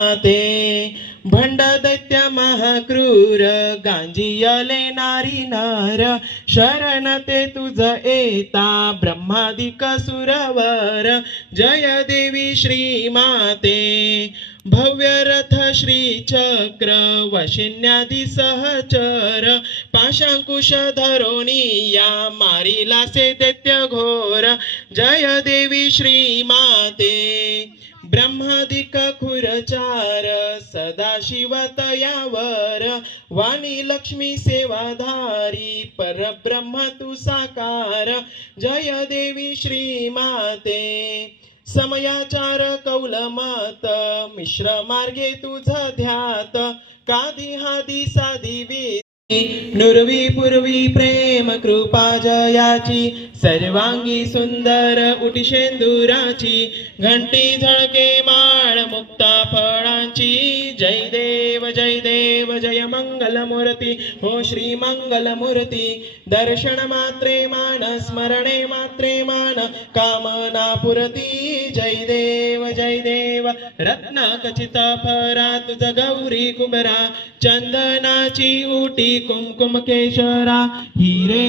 ते भंड दैत्य महाक्रूर गांजियले नारी नर शरण ते तुझ येता ब्रह्मादिक सुरवर जय देवी श्री माते भव्य रथ श्री चक्र वशिन्यादी सहचर पाशांकुश धरोणी या मारिला से दैत्य घोर जय देवी श्री माते ब्रह्मादिक खुरचार सदाशिव तयावर वाणी लक्ष्मी सेवाधारी परब्रह्म तू साकार जय देवी श्री माते समयाचार कौलमत मिश्र मार्गे तुझ ध्यात काधी हादी साधी विधी नुरवी पूर्वी प्रेम कृपा जयाची सर्वांगी सुंदर उटिशेंदुराची घंटी झळके माळ मुक्ता फळांची जय देव जय मंगल मूर्ती हो श्री मंगल मूर्ती दर्शन मात्रे मान स्मरणे मात्रे मान कामना पुरती जय देव रत्न खचित फरा तुझ गौरी कुबरा चंदनाची उटी कुमकुम केशरा हिरे